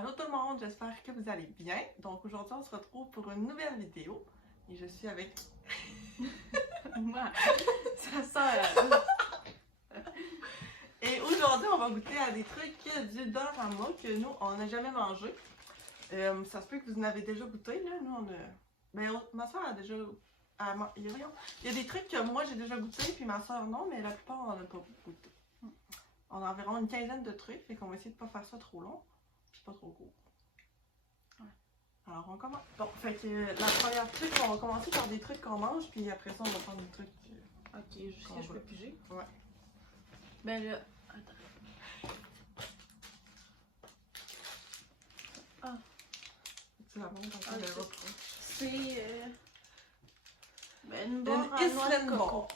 Allô tout le monde, j'espère que vous allez bien. Donc aujourd'hui, on se retrouve pour une nouvelle vidéo. Et je suis avec... Moi, ça sent... Et aujourd'hui, on va goûter à des trucs du Dollarama que nous, on n'a jamais mangé. Ça se peut que vous en avez déjà goûté, là. Nous, on a... Ben, ma soeur a déjà... Il y a des trucs que moi, j'ai déjà goûté, puis ma soeur non, mais la plupart, on n'a pas goûté. On a environ une quinzaine de trucs, fait qu'on va essayer de pas faire ça trop long, puis pas trop court. Alors, on commence. Bon, fait que la première truc, on va commencer par des trucs qu'on mange, puis après ça, on va prendre des trucs. Ok, jusqu'à je peux piger. Ouais. Ben là, attends. Ah. Tu la montres encore, Ok. elle va pas. C'est ben, Une Islande Bar.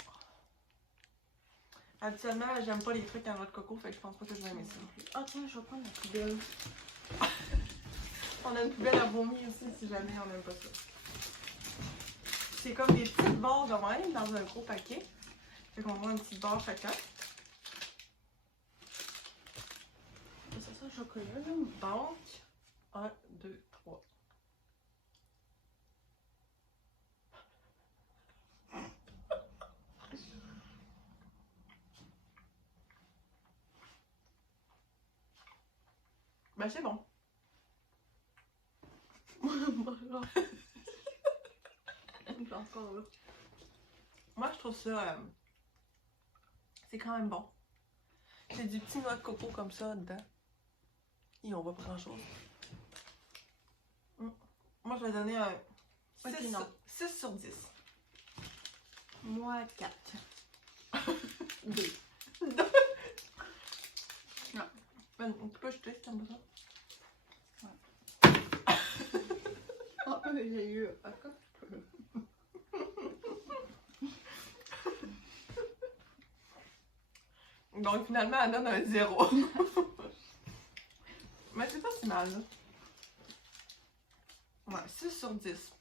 Habituellement, j'aime pas les trucs à noix de coco, fait que je pense pas que je vais aimer ça. Ah tiens, je vais prendre la poubelle. On a une poubelle à vomir aussi si jamais on n'aime pas ça. C'est comme des petites barres de même dans un gros paquet. Fait qu'on voit une petite barre chacun. C'est ça, le chocolat là? Donc, 1, 2, 3. Ben c'est bon. Encore là. Moi je trouve ça... c'est quand même bon. C'est du petit noix de coco comme ça dedans. Et on voit pas grand chose. Moi je vais donner un 6 sur 10. Moi 4. 2. Non. Ben, tu peux jeter, t'aimes ça? Ah, j'ai eu un peu. Donc finalement, elle donne un 0. Mais c'est pas si mal, là. Ouais, 6 sur 10.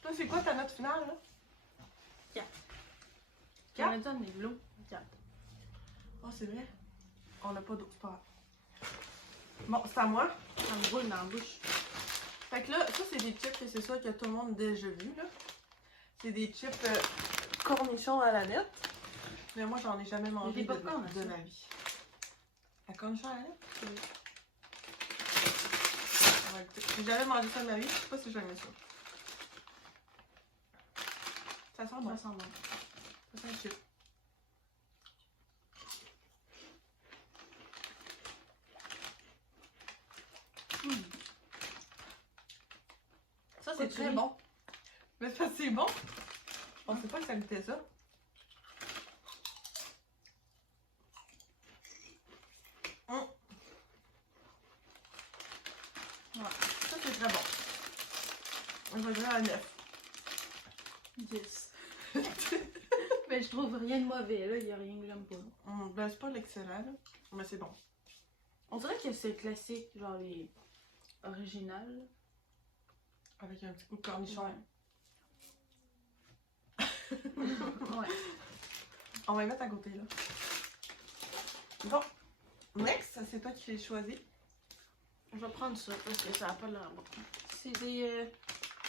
Toi, c'est quoi ta note finale, là? 4. 4? On a donné de l'eau. 4. Oh, c'est vrai. On n'a pas d'eau, c'est pas grave. Bon, c'est à moi. Ça me roule dans la bouche. Fait que là, ça, c'est des chips, et c'est ça que tout le monde a déjà vu, là. C'est des chips cornichons à la nette. Mais moi, j'en ai jamais mangé de ma vie. La cornichon à la nette? Oui. Ouais, j'ai jamais mangé ça de ma vie, je sais pas si j'aimais ça. Ça sent bon. Ça sent bon. Ça sent chip. Ça, c'est très bon. Mais ça, c'est bon. Je pensais pas que ça goûtait ça. Ouais. Ça, c'est très bon. On va dire à 9. 10. Mais je trouve rien de mauvais, là. Il n'y a rien que j'aime pas. Ben, c'est pas l'excellent, là. Mais c'est bon. On dirait que c'est classique, genre les originales. Avec un petit coup de cornichon. Ouais. Ouais. On va les mettre à côté, là. Bon. Next, c'est toi qui l'as choisi. Je vais prendre ça parce que ça n'a pas l'air bon. C'est des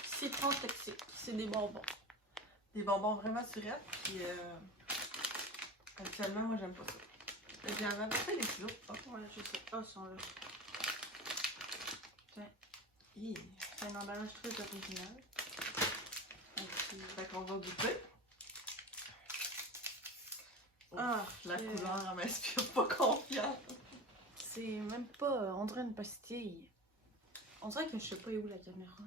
citrons toxiques. C'est des bonbons. Des bonbons vraiment surettes. Puis, habituellement, moi, j'aime pas ça. J'ai un fait les kilos. Oh. Ouais, je sais. Ah, ils sont là. Tiens. C'est un emballage très original. Fait qu'on va goûter. Ah, la couleur, elle m'inspire pas confiance. C'est même pas... On dirait une pastille. On dirait que je sais pas où la caméra.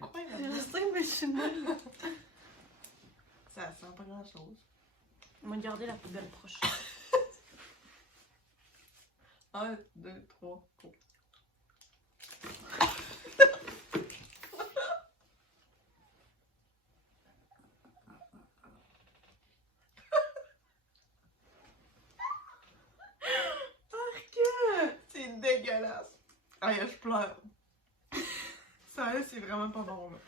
Quoi, Je sais, mais je suis nulle. Ça sent pas grand chose. On va garder la poubelle proche. 1, 2, 3, 4. C'est dégueulasse. Aïe, je pleure. Ça, c'est vraiment pas bon, là.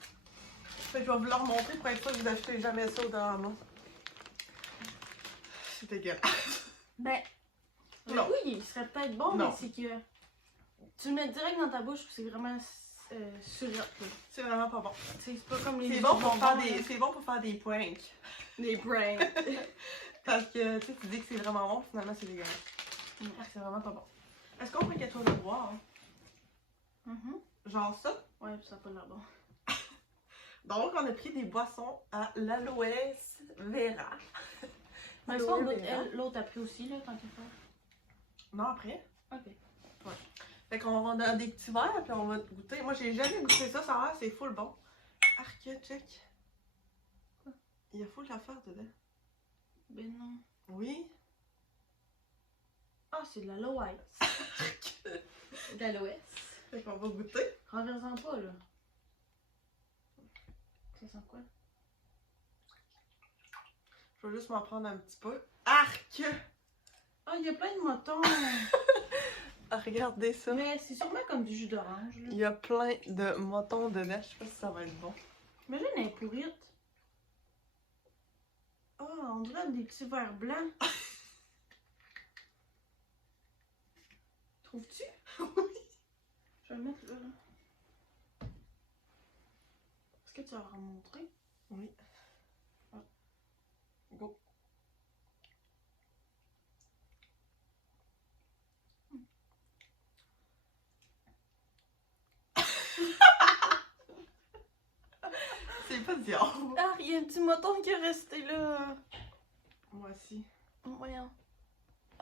Fait que je vais vous le remontrer pour être sûr que vous n'achetez jamais ça au Dollarama. C'est dégueulasse. Ben, Non. oui, il serait peut-être bon, Non. mais c'est que... Tu le mets direct dans ta bouche, c'est vraiment surette, là. C'est vraiment pas bon. C'est pas comme les C'est bon pour faire bonbons, des, là. c'est bon pour faire des pranks. Des brains. Parce que tu sais, tu dis que c'est vraiment bon, finalement c'est dégueulasse. C'est vraiment pas bon. Est-ce qu'on peut quelque chose de boire? Genre ça? Ouais, ça n'a pas l'air bon. Donc, on a pris des boissons à l'aloès vera. Mais ça, on goûte l'autre a pris aussi, là, tant qu'à faire. Non, après. Ok. Fait qu'on a des petits verres, puis on va goûter. Moi, j'ai jamais goûté ça, ça a l'air, c'est full bon. Arc, check. Quoi? Il y a full d'affaires dedans. Ben non. Oui. Ah, c'est de l'aloès. De l'aloès. Fait qu'on va goûter. Renverse-en pas, là. Ça sent quoi? Je vais juste m'en prendre un petit peu. Arc! Ah, il y a plein de motons. Ah, regardez ça. Mais c'est sûrement comme du jus d'orange, là. Il y a plein de motons dedans. Je sais pas si ça va être bon. Imagine les pourrites. Ah, on dirait des petits verres blancs. Trouves-tu? Oui. Je vais le mettre là. Est-ce que tu vas en montrer? Oui. Ah. Go. C'est pas diable. Ah, il y a un petit moton qui est resté là. Moi aussi. Voyons.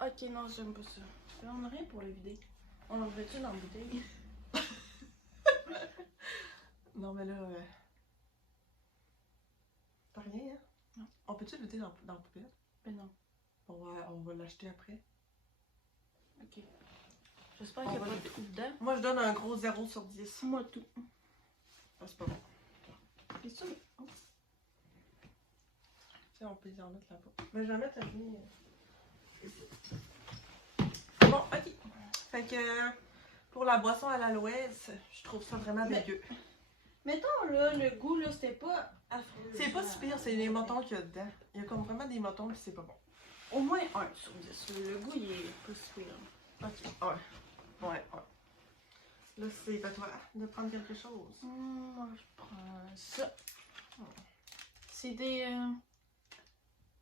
Ok, non, j'aime pas ça. On a rien pour le vider. On le remet-tu dans la bouteille? Non, mais là. T'as rien, hein? Non. On peut-tu le goûter dans la poubelle? Ben non. On va l'acheter après. Ok. J'espère qu'il n'y a pas de coup dedans. Moi, je donne un gros 0 sur 10. Moi tout. Ah, c'est pas bon. C'est sûr. Oh. Tiens, on peut y en mettre là-bas. Mais je vais mettre un ici. Bon, ok. Fait que pour la boisson à l'aloès, je trouve ça vraiment dégueu. Mettons là, le goût là, c'était pas affreux. C'est pas si pire, c'est les motons qu'il y a dedans. Il y a comme vraiment des motons, puis c'est pas bon. Au moins 1 sur 10. Le goût, il est pas si pire. Ok. Ouais. Là, c'est à toi de prendre quelque chose. Moi, je prends ça. C'est des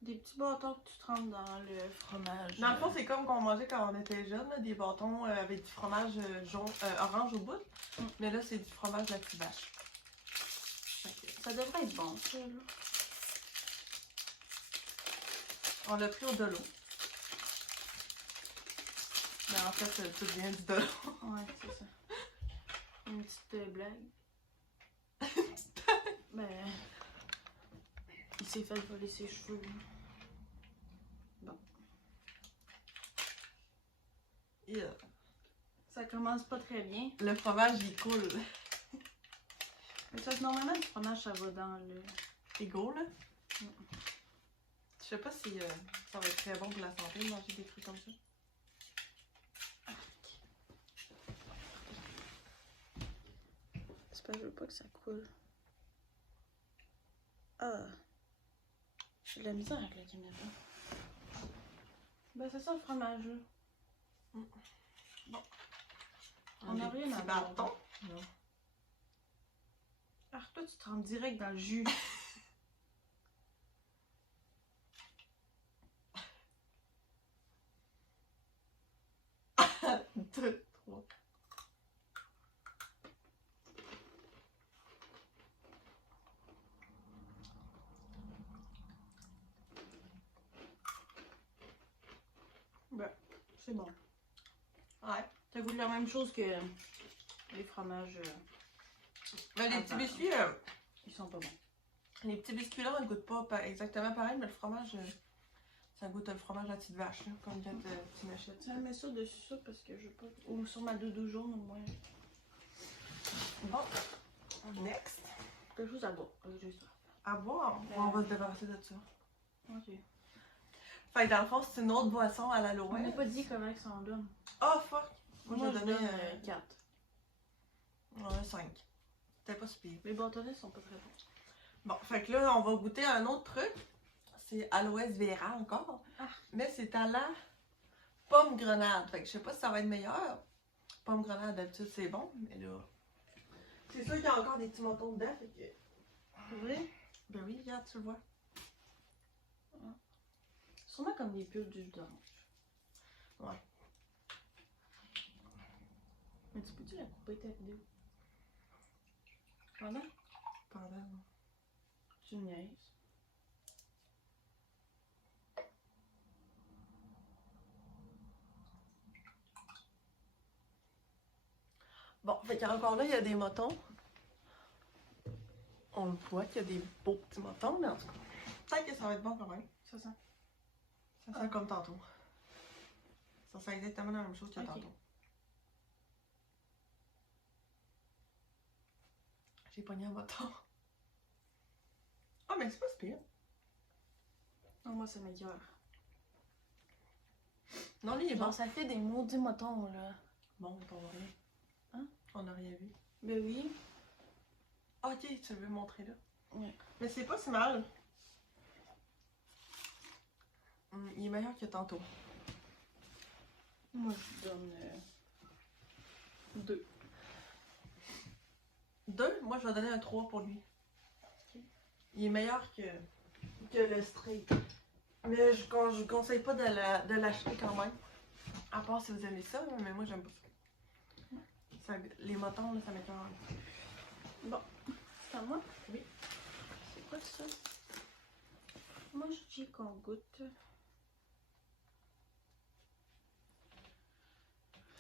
petits bâtons que tu trempes dans le fromage. Dans le fond, c'est comme qu'on mangeait quand on était jeune, là, des bâtons avec du fromage jaune, orange au bout. Mais là, c'est du fromage de la petite vache. Ça devrait être bon, ça, là. On l'a pris au dolo. Mais en fait, tout vient du dolo. Ouais, c'est ça. Une petite blague. Ben, il s'est fait voler ses cheveux. Bon. Yeah. Ça commence pas très bien. Le fromage, il coule. Mais ça, normalement, le fromage, ça va dans le... Frigo, là. Je sais pas si ça va être très bon pour la santé de manger des trucs comme ça. C'est pas, je veux pas que ça coule. Ah. J'ai de la misère avec la caméra. Ben, c'est ça le fromage, là. Bon. On a rien à Petit voir. bâton. Non. Ah, toi, tu te rends direct dans le jus. 2, 3. Ben, c'est bon. Ouais. Ça goûte la même chose que les fromages. Mais les Ah, petits ben. biscuits, Ils sont pas bons. les petits biscuits là, ils goûtent pas exactement pareil, mais le fromage, ça goûte le fromage à la petite vache, là, comme quand tu m'achètes. Je mets ça dessus ça parce que je veux pas. Ou sur ma doudou jaune au moins. Bon, next. Quelque chose à boire. J'ai ça. À boire. Ben, On va se débarrasser de ça. Ok. Fait que dans le fond, c'est une autre boisson à On l'aloès. n'a pas dit comment ça en donne. Oh fuck! Moi, Moi, je je vais donne donner 4. un 5. C'était pas si pire. Les bâtonnets sont pas très bons. Bon, fait que là, on va goûter un autre truc. C'est aloès vera encore. Ah. Mais c'est à la pomme grenade. Fait que je sais pas si ça va être meilleur. Pomme grenade, d'habitude, c'est bon, mais là. C'est sûr qu'il y a encore des petits moutons dedans, fait que. Oui. Ben oui, regarde, tu le vois. Sûrement comme des pulls d'huile d'orange. Ouais. Mais tu peux-tu la couper ta vidéo? Pendant? Pendant. Tu niaises. Bon, fait qu'encore là, il y a des moutons. On le voit qu'il y a des beaux petits moutons, mais en tout cas, peut-être que ça va être bon quand même. Ça sent. Ça sent comme tantôt. Ça sent exactement la même chose que Ok. tantôt. J'ai pogné un mouton. Ah, mais c'est pas si pire. Non, moi, ça m'écoeure. Non, lui, il est Genre, bon. ça fait des maudits motons, là. Bon, on voit rien. Hein? On n'a rien vu. Ben oui. Ah, ok, tu veux montrer là. Ouais. Mais c'est pas si mal. Il est meilleur que tantôt. Moi, je donne 2. 2, moi je vais donner un 3 pour lui. Ok. Il est meilleur que le straight. Mais je conseille pas de l'acheter quand même. À part si vous aimez ça, mais moi j'aime pas ça. Les moutons, là, ça m'écoeure. Bon, c'est à moi? Oui. C'est quoi ça? Moi, je dis qu'on goûte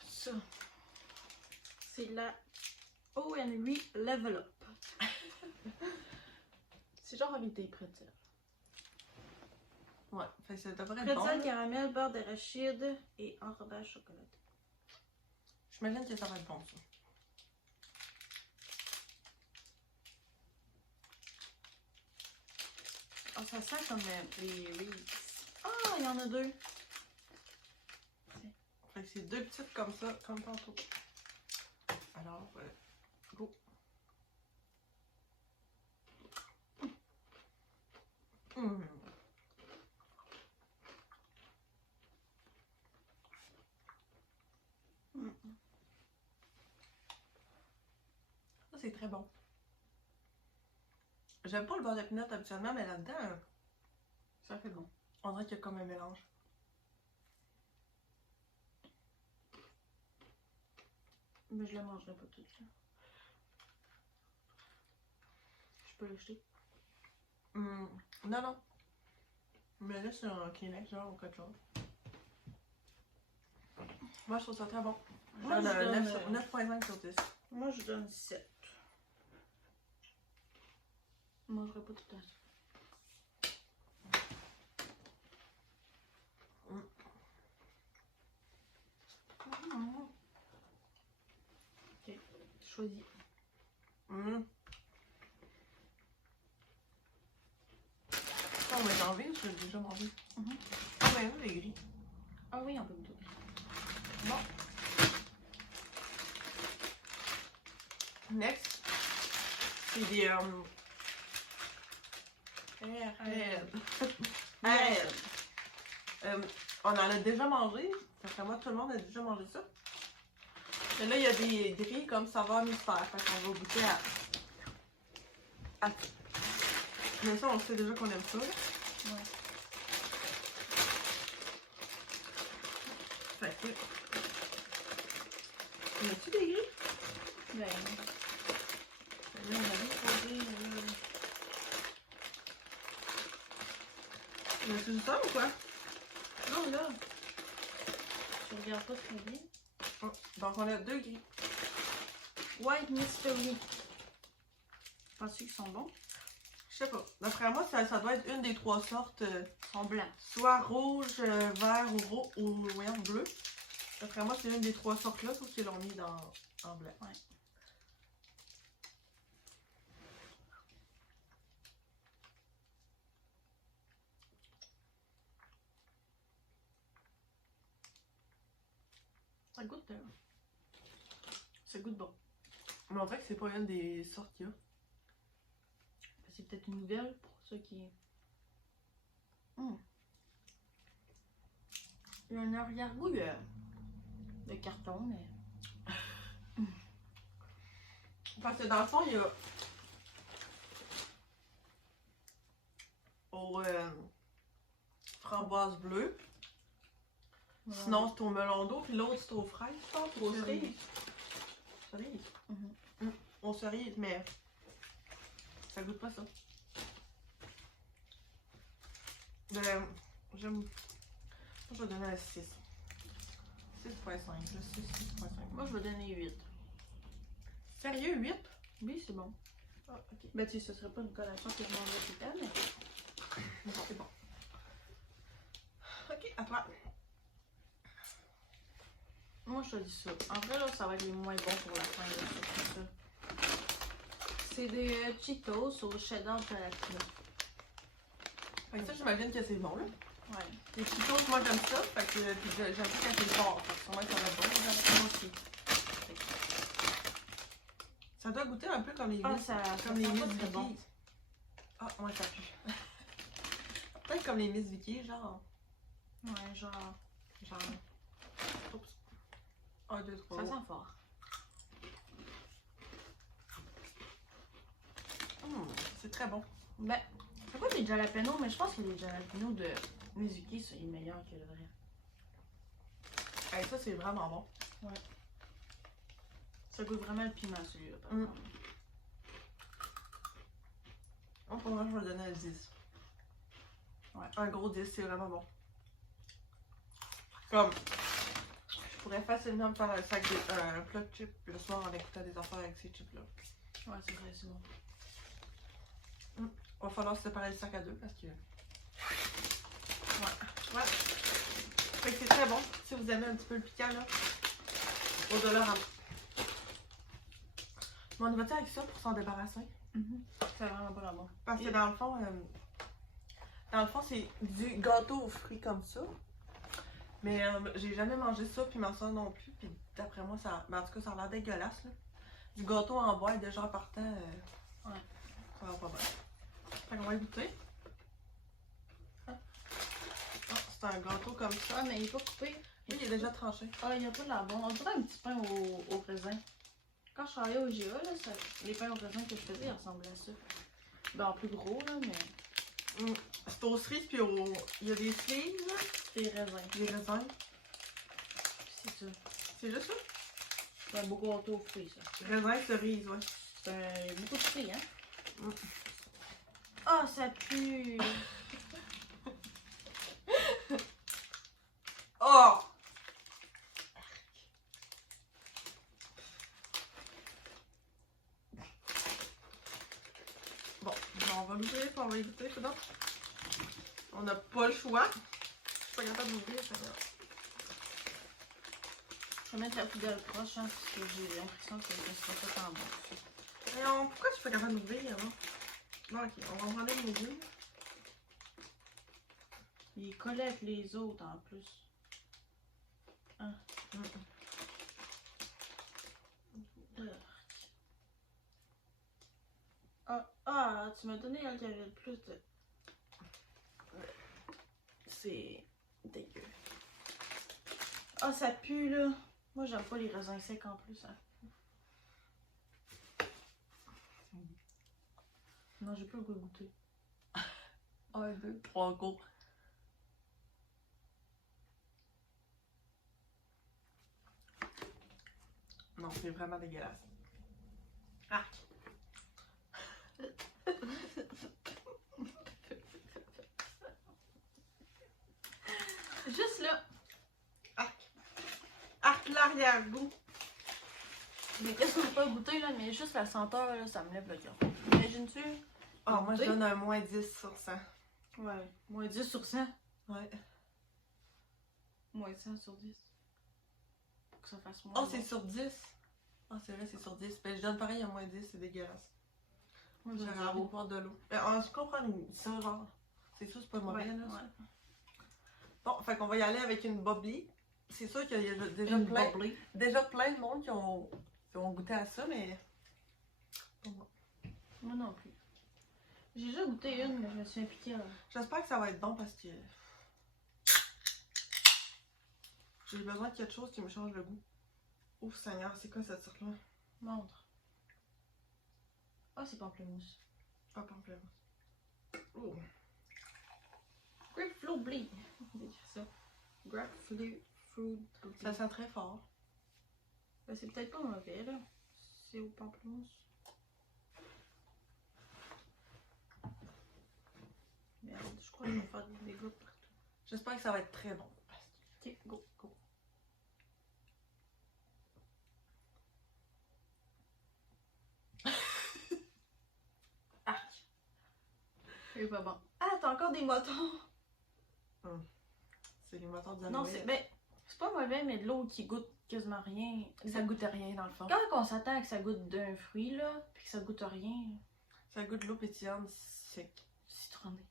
ça. C'est la O&W Level Up. C'est genre avec des pretzels. Ouais, fait que ça devrait être bon. Pretzel, là. caramel, beurre d'arachide et enrobage chocolaté. J'imagine que ça va être bon ça. Oh, ça sent comme les Reese's. Ah, il y en a 2. Fait que c'est 2 petites comme ça, comme tantôt. Alors, go. Mmh. Ça, c'est très bon. J'aime pas le beurre de pinot habituellement, mais là-dedans, ça fait bon. On dirait qu'il y a comme un mélange. Mais je la mangerai pas toute ça. Je peux l'acheter. Non, non. Mais là, c'est un Kleenex, genre, ou quelque chose. Moi, je trouve ça très bon. Moi, je donne 9.5 sur 10. Moi, je donne 7. Je mangerai pas tout à ça. Ok, choisis. Oh, mais j'ai envie, j'ai déjà mangé. Ah, mais oui, les gris. Ah oui, on peut tout. Bon. Next, c'est des. On en a déjà mangé. D'après moi, tout le monde a déjà mangé ça. Mais là, il y a des grilles comme saveur mystère. Fait qu'on va goûter à. Mais ça, on sait déjà qu'on aime ça. Là. Ouais. Fait que. Y a-tu des grilles? Ben, Là, on a vu trouver. Y a-tu du temps ou quoi? non, là. Je regarde pas très bien. Oh, donc, on a 2 grilles. White Mystery. Penses-tu qu'ils sont bons? Je sais pas. D'après moi, ça doit être une des 3 sortes. Ils sont blancs. Soit rouge, vert ou voyons, bleu. D'après moi, c'est une des 3 sortes là, sauf qu'ils l'ont mis en blanc. Ouais. Ça goûte. Ça goûte bon. Mais on dirait que c'est pas une des sortes qu'il y a. C'est peut-être une nouvelle pour ceux qui. Il y a un arrière-goût de carton, mais. Parce que dans le fond, il y a au framboise bleue. Melon Sinon, c'est au melon d'eau, puis l'autre, c'est aux fraises, je pense, ou aux Cerise. cerises. Cerise. Mhm. Aux cerises, mais ça goûte pas ça. Ben, j'aime. Moi, je vais donner un 6. 6.5. Je sais 6.5. Moi, je vais donner 8. Sérieux, 8? Oui, c'est bon. Ah, ok. Ben, tu sais, ce serait pas une collation que je mangerais tout le temps, mais... Bon, c'est bon. Ok, à toi. Moi, je te dis ça. En vrai, là, ça va être les moins bons pour la fin, là, surtout ça. C'est des Cheetos au cheddar gelatineux. Fait que ça, j'imagine que c'est bon, là. Ouais. Les Cheetos, moi, j'aime ça. Fait que puis j'aime ça quand c'est fort. Fait que sûrement que ça va être bon. Moi aussi. Ça doit goûter un peu comme les Ah, Miss. ça Comme les sent Miss pas très Vicky. bon. Ah, moi, ça pue. Peut-être comme les Miss Vicky, genre. Ouais, genre... Oups. 1, 2, 3. Ça sent fort. C'est très bon. Ben, c'est pas des jalapenos, mais je pense que les jalapenos de Mizuki, c'est meilleur que le vrai. Hey, ça, c'est vraiment bon. Ça goûte vraiment le piment, celui-là. par Mm. exemple. Moi, pour moi, je vais donner un 10. Ouais. Un gros 10, c'est vraiment bon. Comme, je pourrais facilement me faire un sac de, un plat de chips le soir en écoutant des affaires avec ces chips-là. Ouais, c'est vrai, c'est bon. Va falloir séparer le sac à deux parce que... Ouais. Fait que c'est très bon. Si vous aimez un petit peu le piquant, là, au-delà à... Mais on y va-tu avec ça pour s'en débarrasser? C'est vraiment pas la bon. Parce que dans le fond, c'est du gâteau aux fruits comme ça. Mais j'ai jamais mangé ça, puis ma soeur non plus. Puis d'après moi, ça, ben, en tout cas, ça a l'air dégueulasse. Là. Du gâteau en bois, déjà en partant, Ouais. ça va pas bien. Fait qu'on va y goûter. Ah, c'est un gâteau comme ça. Ah, mais il est pas coupé. Oui, il est déjà tranché. Ah, il y a pas de la bon. On dirait un petit pain au raisin. Quand je travaillais au GA, là, les pains au raisin que je faisais, ils ressemblaient à ça. Ben, en plus gros, là, mais... C'est aux cerises, puis il y a des cerises, Des raisins. des raisins. C'est ça. C'est juste ça? C'est un beau gâteau aux fruits, ça. Raisin, cerise, ouais. C'est beaucoup de fruits, hein? Mm. Ah, ça pue! Oh! Bon, on va l'ouvrir puis on va écouter, c'est bon? On n'a pas le choix. Je suis pas capable d'ouvrir, ça va. Je vais mettre la poubelle proche, hein, parce que j'ai l'impression que ça sera pas tant bon. Voyons, pourquoi tu suis pas capable d'ouvrir avant? Bon, ok, on va prendre les deux. Il est collé avec les autres en plus. Ah, tu m'as donné un qui avait le plus de... C'est dégueu. Ah, ça pue, là. Moi, j'aime pas les raisins secs en plus. Hein. Non, j'ai plus le goût de goûter. 1, 2, 3, go. Non, c'est vraiment dégueulasse. Arc. Juste là. Arc. Arc l'arrière-goût. Mais qu'est-ce qu'on peut pas goûter, là? Mais juste la senteur, là, ça me lève le cœur. Imagines-tu? Ah, moi, je donne un moins 10 sur 100. Ouais. Moins 10 sur 100. Ouais. Moins 100 sur 10. Pour que ça fasse moins. Oh, c'est sur 10. Ah, c'est vrai, c'est sur 10. Ben, je donne pareil à moins 10, c'est dégueulasse. Moi, J'ai j'ai envie de zéro. boire de l'eau. Je comprends ça, genre. C'est sûr, c'est pas mauvais, Ouais, là. ouais. Ça. Bon, fait qu'on va y aller avec une bubbly. C'est sûr qu'il y a déjà Une plein, bubbly. déjà plein de monde qui ont goûté à ça, mais. Moi non plus. J'ai déjà goûté une, mais je me suis impliquée. J'espère que ça va être bon parce que. J'ai besoin de quelque chose qui me change le goût. Ouf, Seigneur, c'est quoi cette sorte-là? Montre. Ah, c'est pamplemousse. Ah, pamplemousse. Oh. Grapefruit blee. C'est ça. Grapefruit fruit. Ça sent très fort. Ben, c'est peut-être pas mauvais, là. C'est au pamplemousse. Merde, je crois que je vais faire des gouttes partout. J'espère que ça va être très bon. Ok, go, go. Arc. C'est pas bon. Ah, t'as encore des motons. C'est les motons de Non, c'est ben, c'est pas mauvais, mais de l'eau qui goûte quasiment rien. Ça goûte à rien dans le fond. Quand on s'attend que ça goûte d'un fruit, là, puis que ça goûte à rien, Ça goûte l'eau pétillante sec. citronné.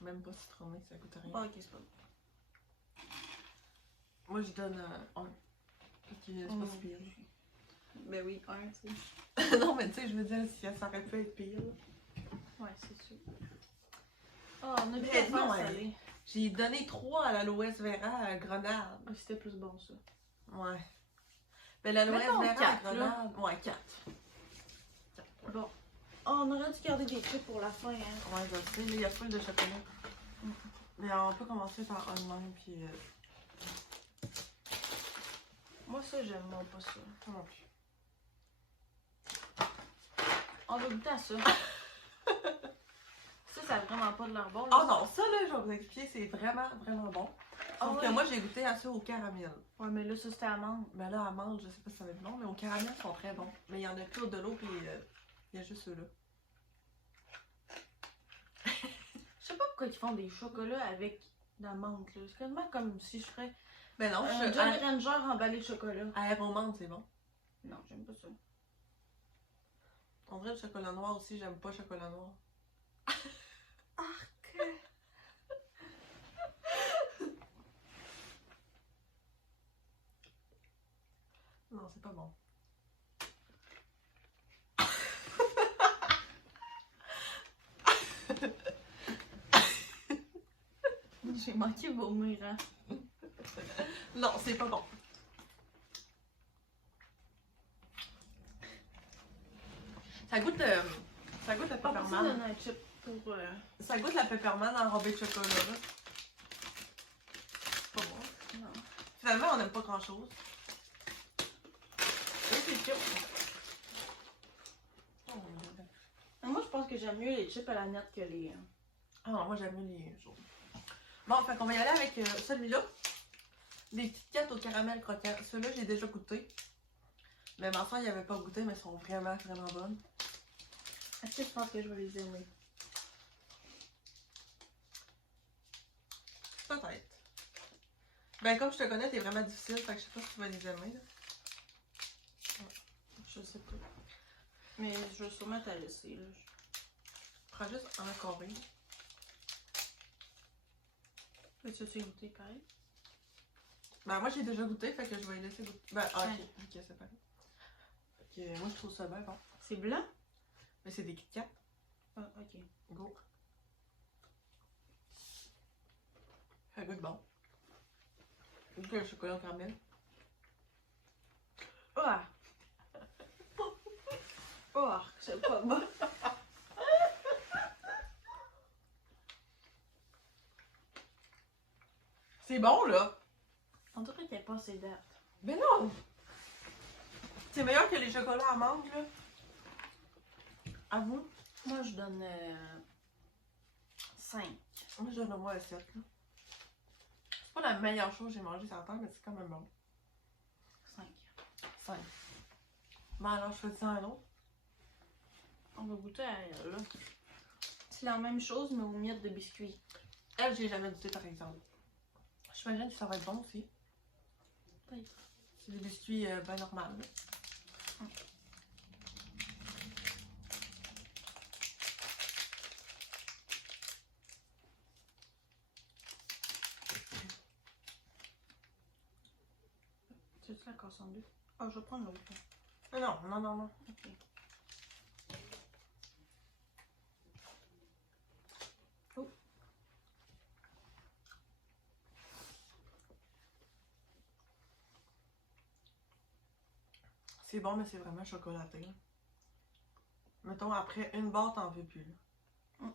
Même pas citronné, ça goûte à rien. Ah, ok, c'est pas bon. Moi, je donne un. Ok, c'est pas si pire. Ben oui, un, tu sais. Non, mais tu sais, je veux dire, si ça aurait pu être pire. Ouais, c'est sûr. Oh, on a Mais plus à non, faire salé. J'ai donné 3 à l'aloès vera à Grenade. Ah, c'était plus bon, ça. Ouais. Mais l'aloès Mettons vera à 4, là. Grenade. Ouais, 4. Bon. Oh, on aurait dû garder des trucs pour la fin, hein. Ouais, je sais, là, il y a full de chocolat. Mais on peut commencer par un de même, puis. Moi, ça, j'aime pas ça. Moi non plus. On va goûter à ça. Ça a vraiment pas de l'air bon. Oh non, ça là, je vais vous expliquer, c'est vraiment, vraiment bon. Ah Sauf que ouais? moi, j'ai goûté à ça au caramel. Ouais, mais là, ça, c'était amande. Mais là, amande, je sais pas si ça va être bon, mais au caramel, ils sont très bons. Mais il y en a plus de l'eau, puis il y a juste ceux-là. Je sais pas pourquoi ils font des chocolats avec de la menthe, là. C'est quasiment comme si je ferais Mais non, un Jolly Ranger emballé de chocolat. aéromande, c'est bon. Non, j'aime pas ça. On dirait le chocolat noir aussi, j'aime pas le chocolat noir. Arc! Non, c'est pas bon. J'ai manqué vomir, hein. Non, c'est pas bon. Ça goûte la Pas pour ça, peppermint. donner un chip pour... Ça goûte la peppermint enrobée de chocolat, là. C'est pas bon. Non. Finalement, on n'aime pas grand-chose. Mais c'est cute. Oh, Moi, je pense que j'aime mieux les chips à la nette que les... ah non, moi j'aime mieux les jaunes. Bon, fait qu'on va y aller avec celui-là. Les petites Kit au caramel croquant. Ceux-là, j'ai déjà goûté. Mais ma soeur, il n'y avait pas goûté, mais ils sont vraiment, vraiment bonnes. Est-ce que je pense que je vais les aimer? Peut-être. Ben, comme je te connais, t'es vraiment difficile, fait que je sais pas si tu vas les aimer. Là. Je sais pas. Mais je vais sûrement te laisser, là. Prends juste un carré. Peux-tu goûter pareil? Ben, moi j'ai déjà goûté, fait que je vais les laisser goûter. Ben, ah, ok, Ouais. ok, c'est pareil. Fait que moi je trouve ça bien bon. C'est blanc? Mais c'est des Kit Kat. Ah, ok. Go. Ça goûte bon. Goûte le chocolat au caramel. Ah! Oh, c'est pas bon. C'est bon là! On dirait qu'il n'y a pas assez d'air. Mais non! C'est meilleur que les chocolats amandes là. À vous? Moi, je donne 5. Moi je donne au moins un 7 là. C'est pas la meilleure chose que j'ai mangée sur la terre, mais c'est quand même bon. 5. 5. Ben alors je fais ça un autre. On va goûter à elle, là. C'est la même chose, mais aux miettes de biscuits. Elle, j'ai jamais goûté par exemple. J'imagine que ça va être bon aussi. Peut-être. C'est des biscuits ben normales. Là. C'est ça la casse en deux? Ah, je vais prendre l'autre. Mais non, non, non, non. Ok. Oh. C'est bon, mais c'est vraiment chocolaté. Là. Mettons, après une barre, t'en veux plus. Là.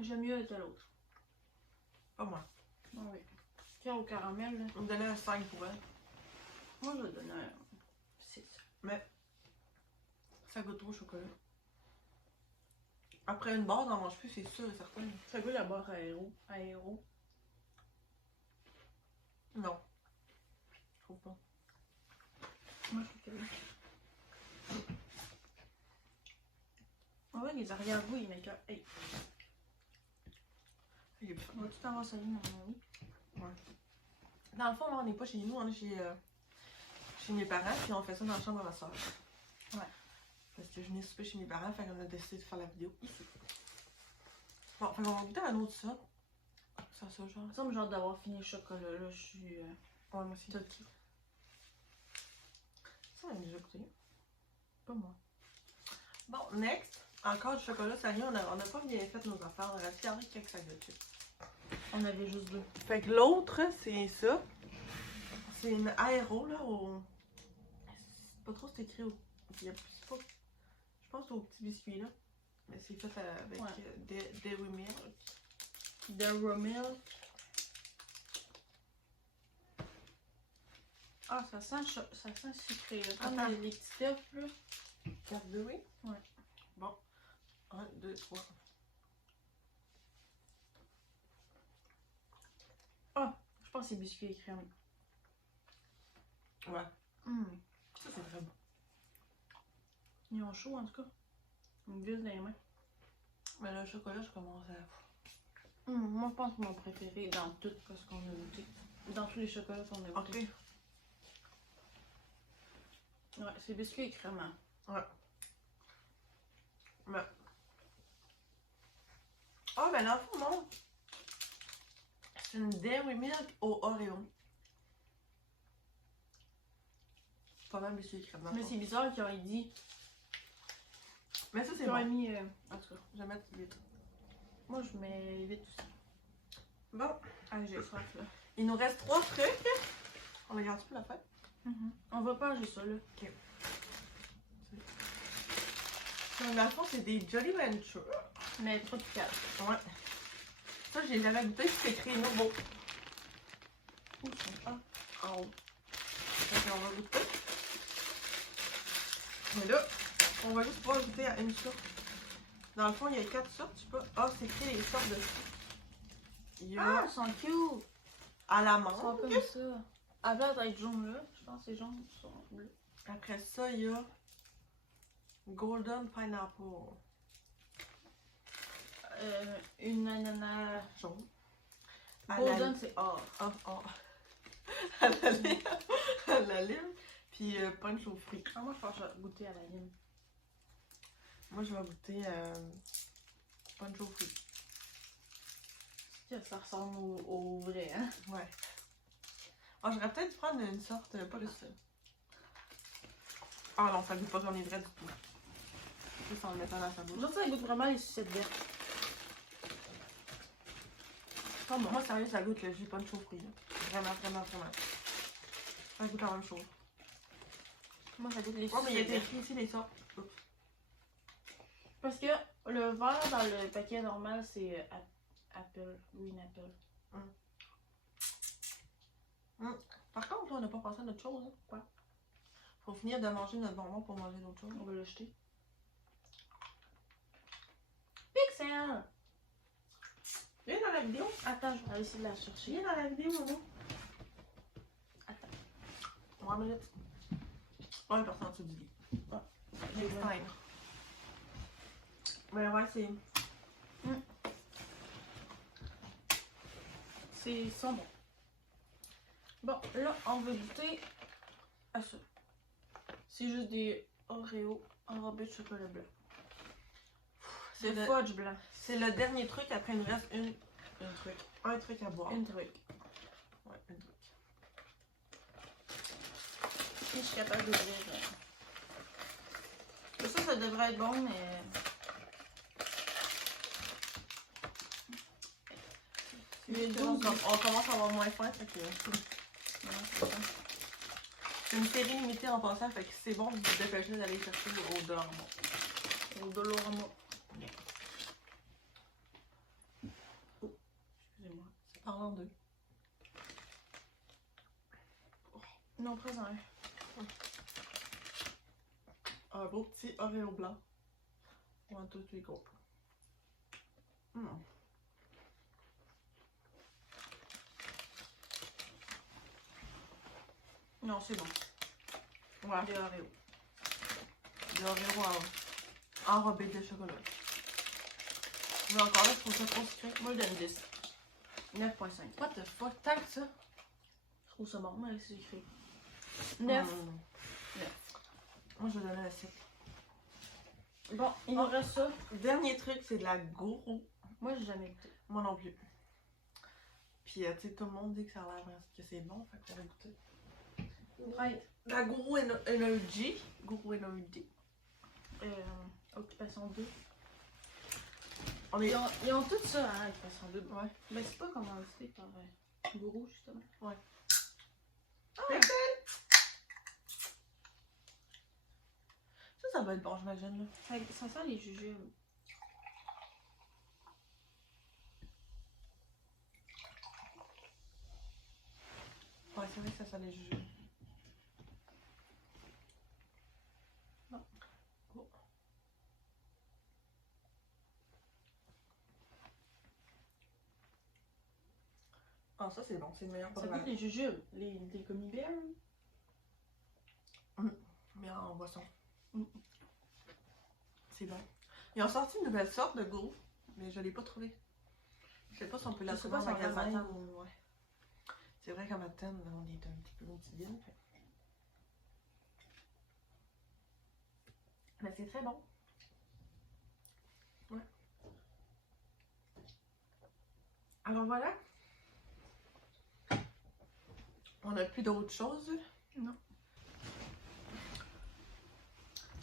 J'aime mieux que l'autre. Pas moi. Ah oui. Tiens, au caramel, là. On me donnait un 5 pour elle. Moi, je vais donner un 6. Mais ça goûte trop au chocolat. Après une barre, t'en manges plus, c'est sûr et certain. Ça goûte la barre aéro. Non. Je trouve pas. Moi, je trouve que oui. En vrai, les arrière-goûts, ils m'écoeurent. Hey, Il est plus on va tout avoir ça, mon ami. Dans le fond, là, on n'est pas chez nous, on est chez mes parents, puis on fait ça dans la chambre de ma soeur. Ouais. Parce que je venais souper chez mes parents, fait qu'on a décidé de faire la vidéo ici. Bon, fait qu'on va goûter un autre ça. Ça, genre. Ça me semble genre d'avoir fini le chocolat, là. Je suis Ouais, moi aussi. toquée. Ça, on a déjà goûté. Pas moi. Bon, next. Encore du chocolat salé, on n'a pas bien fait nos affaires. On aurait pu garder quelques sacs de chips. On avait juste 2. Fait que l'autre, c'est ça. C'est une aéro, là, au... C'est pas trop, c'est écrit au... Je pense au petit biscuit, là. Mais c'est fait avec Dairy Milk. Dairy Milk. Ah, ça sent sucré, là. Comme Attends. les petits œufs, là. Cadbury? Ouais. Bon. 1, 2, 3. Je pense que c'est biscuit et crème. Ouais. Ça, c'est très bon. Ils ont chaud, en tout cas. Ils me glissent dans les mains. Mais le chocolat, je commence à... Moi, je pense que mon préféré dans tout parce qu'on a goûté. Dans tous les chocolats qu'on a Ok. goûté. Ouais, c'est biscuit et crème. Hein. Ouais. Mais... Ah, ben dans le fond, non. C'est une Dairy Milk au Oreo. Pas mal biscuit et crème. dans le Mais fond. c'est bizarre qu'ils aient dit. Mais ça, c'est Ils ont bon. mis. En tout cas, Je vais mettre 8. moi je mets 8 aussi. Bon, Ah, j'ai soif là. il nous reste 3 trucs. On va garder pour la fête. On va pas manger ça là. Dans le fond, c'est des Jolly Ranchers. Mais trop piquant. Ouais. Ça, j'ai jamais goûté, c'est écrit nouveau. Où ça? Ah, oh. Fait qu'on va goûter. Mais là, on va juste pouvoir goûter à une sorte. Dans le fond, il y a 4 sortes, je sais pas. Ah, c'est écrit les sortes de... Il y a Ah, ils sont cute! à la Ils sont menthe. comme ça. Avant d'être jaune là, je pense que c'est jaune, ils sont bleus. Après ça, il y a Golden Pineapple. Une ananas Jaune. golden, c'est or. Ah, ah. À la lime. À la lime. Puis punch aux fruits. Ah, moi je pense que je vais goûter à la lime. Moi, je vais goûter punch aux fruits. Ça ressemble au vrai, hein? Ouais. Ah, j'aurais peut-être dû prendre une sorte, pas de ça. Ah non, ça goûte pas comme les vrais du tout. Juste en le mettant dans sa bouche. Genre ça goûte vraiment les sucettes vertes. Oh, moi, sérieux, ça goûte le jus punch aux fruits. Là. Vraiment, vraiment, vraiment. Ça goûte la même chose. Moi ça goûte les Oh, mais il y a sucettes vertes. écrit ici les sortes. Oups. Parce que le vert dans le paquet normal c'est apple, green apple. Par contre, là, on n'a pas pensé à notre chose. Hein. Quoi? Faut finir de manger notre bonbon pour manger d'autres choses. On va l'acheter. Pixel! Viens dans la vidéo. Attends, je vais essayer de la chercher. Viens dans la vidéo, Momo. Attends. 3 minutes. Ouais, personne en dessous du lit. Ah, Next time. Mais ouais, c'est... C'est sans bon. Bon, là, on va goûter à ça. C'est juste des Oreos enrobés de chocolat blanc. C'est Le le, fudge blanc. c'est le dernier truc, après il nous reste un truc à boire. Une truc. Ouais, un truc. Si je suis capable d'ouvrir. Ça devrait être bon, mais. Les 12, on commence à avoir moins faim, fait que... Ouais, c'est ça. C'est une série limitée en passant, fait que c'est bon de vous dépêcher d'aller chercher au Dollarama. Au Dollarama. Oh, excusez-moi. C'est parlant d'eux. Non, présent. Un beau petit Oreo blanc. 1, 2, 3, go. Non, c'est bon. Ouais. Des Oreos. Des Oreos enrobés de chocolat. Mais encore là, je trouve ça trop sucré. Moi, je donne 10. 9.5. What the fuck, tant que ça? Je trouve ça bon, mais c'est écrit. 9. 9. Moi, je vais donner un 7. Bon, il nous reste ça. Dernier truc, c'est de la gourou. Moi, j'ai jamais goûté. Moi non plus. Puis, tu sais, tout le monde dit que ça a l'air que c'est bon, fait qu'on va goûter. Ouais. La gourou Energy. Gourou Energy. Occupation 2. On est... Ils ont tout ça, hein, Occupation 2. Ouais. Mais c'est pas commandité par Gourou, justement. Ouais. Ah! Ça doit être bon, j'imagine, là. Ça sent les jujubes. Ouais, c'est vrai que ça sent les jujubes. Bon. Oh. Ah, ça c'est bon, c'est le meilleur pour Ça goûte les jujubes, les gummy bears. Mais en boisson. C'est bon. Ils ont sorti une nouvelle sorte de gourou, mais je l'ai pas trouvée. Je sais pas si on peut la Je sais trouver pas en si on magasin peut ou... Ouais. C'est vrai qu'à matin, on est un petit peu multidine. Fait. Mais c'est très bon. Ouais. Alors voilà. On n'a plus d'autres choses. Non.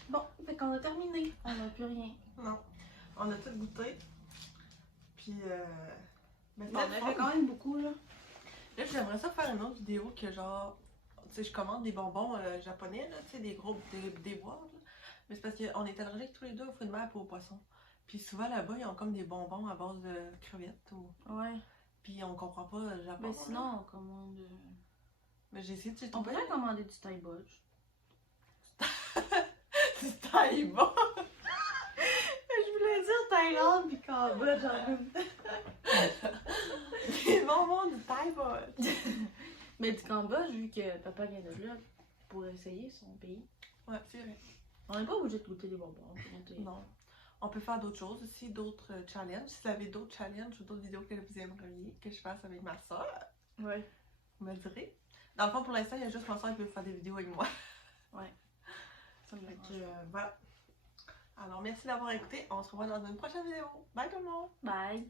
Bon, fait qu'on a terminé. On n'a plus rien. Non. On a tout goûté. Puis, mais Bon, on c'était a fun. fait quand même beaucoup, là. Là, j'aimerais ça faire une autre vidéo que genre, tu sais, je commande des bonbons japonais, là, tu sais, des gros, des boîtes, là. Mais c'est parce qu'on est allergiques tous les deux aux fruits de mer et aux poissons. Puis souvent là-bas, ils ont comme des bonbons à base de crevettes ou... Ouais. Puis on comprend pas le Japon. Mais sinon, on commande... Mais j'ai essayé de On pourrait commander du Thai Budge. C'est Taïba! Je voulais dire Thaïlande puis Cambodge en même temps. Des bonbons de Taïba! Mais du Cambodge, vu que papa vient de là, pour essayer son pays. Ouais, c'est vrai. On n'est pas obligé de goûter des bonbons. On peut goûter... Non. On peut faire d'autres choses aussi, d'autres challenges. Si vous avez d'autres challenges ou d'autres vidéos que vous aimeriez que je fasse avec ma soeur, Ouais. vous me le direz. Dans le fond, pour l'instant, il y a juste ma soeur qui peut faire des vidéos avec moi. Ouais. Ça me Fait dérange. que, voilà. Alors, merci d'avoir écouté. On se revoit dans une prochaine vidéo. Bye tout le monde! Bye.